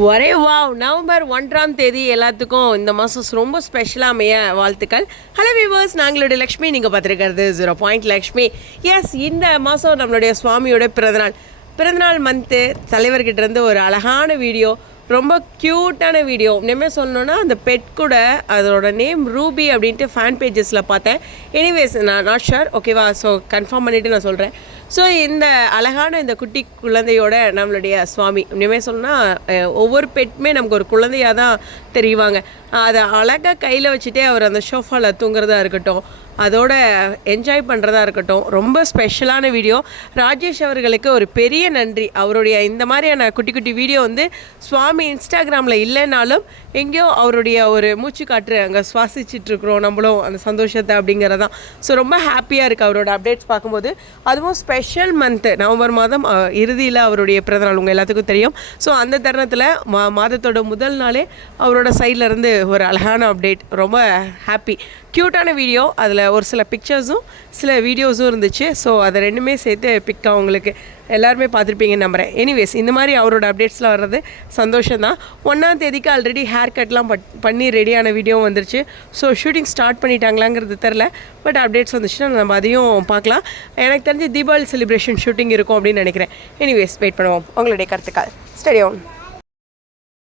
ஒரே wow. November ஒன்றாம் தேதி எல்லாத்துக்கும் இந்த மாதம் ரொம்ப ஸ்பெஷலாக அமைய வாழ்த்துக்கள். ஹலோ விவர்ஸ் நாங்களுடைய லக்ஷ்மி நீங்கள் பார்த்துருக்கிறது ஜீரோ பாயிண்ட் லக்ஷ்மி. எஸ் இந்த மாதம் நம்மளுடைய சுவாமியோட பிறந்தநாள். பிறந்தநாள் மந்த்து தலைவர்கிட்டேருந்து ஒரு அழகான வீடியோ ரொம்ப க்யூட்டான வீடியோ இனிமே சொல்லணுன்னா அந்த பெட் கூட அதோட நேம் ரூபி அப்படின்ட்டு ஃபேன் பேஜஸில் பார்த்தேன். எனிவேஸ் நான் நாட் ஷுர் ஓகேவா ஸோ கன்ஃபார்ம் பண்ணிவிட்டு நான் சொல்கிறேன் ஸோ இந்த அழகான இந்த குட்டி குழந்தையோட நம்மளுடைய சுவாமி இனிமேல் சொன்னால் ஒவ்வொரு பெட்டுமே நமக்கு ஒரு குழந்தையாக தான் தெரிவாங்க. அதை அழகாக கையில் வச்சுட்டே அவர் அந்த ஷோஃபாவில் தூங்குறதா இருக்கட்டும் அதோட என்ஜாய் பண்ணுறதா இருக்கட்டும் ரொம்ப ஸ்பெஷலான வீடியோ ராஜேஷ் அவர்களுக்கு ஒரு பெரிய நன்றி. அவருடைய இந்த மாதிரியான குட்டி குட்டி வீடியோ வந்து சுவாமி இன்ஸ்டாகிராமில் இல்லைனாலும் எங்கேயோ அவருடைய ஒரு மூச்சு காற்று அங்கே சுவாசிச்சிட்ருக்குறோம் நம்மளும் அந்த சந்தோஷத்தை அப்படிங்கிறதான். ஸோ ரொம்ப ஹாப்பியாக இருக்குது அவரோட அப்டேட்ஸ் பார்க்கும்போது. அதுவும் ஸ்பெஷல் மந்த்து நவம்பர் மாதம் இறுதியில் அவருடைய பிறந்தநாள் உங்கள் எல்லாத்துக்கும் தெரியும். ஸோ அந்த தருணத்தில் மா மாதத்தோட முதல் நாளே அவரோட சைடில் இருந்து ஒரு அழகான அப்டேட் ரொம்ப ஹாப்பி க்யூட்டான வீடியோ அதில் ஒரு சில பிக்சர்ஸும் சில வீடியோஸும் இருந்துச்சு. ஸோ அதை ரெண்டுமே சேர்த்து பிக்காக உங்களுக்கு எல்லாருமே பார்த்துருப்பீங்கன்னு நம்புகிறேன் எனிவேஸ் இந்த மாதிரி அவரோட அப்டேட்ஸ்லாம் வர்றது சந்தோஷம் தான் ஒன்றாம் தேதிக்கு ஆல்ரெடி ஹேர் கட்லாம் பட் பண்ணி ரெடியான வீடியோவும் வந்துருச்சு. ஸோ ஷூட்டிங் ஸ்டார்ட் பண்ணிட்டாங்களாங்கிறது தெரில பட் அப்டேட்ஸ் வந்துச்சுன்னா நம்ம அதையும் பார்க்கலாம். எனக்கு தெரிஞ்சு தீபாவளி செலிப்ரேஷன் ஷூட்டிங் இருக்கும் அப்படின்னு நினைக்கிறேன். எனிவேஸ் வெயிட் பண்ணுவோம். உங்களுடைய கருத்துக்கள். Study on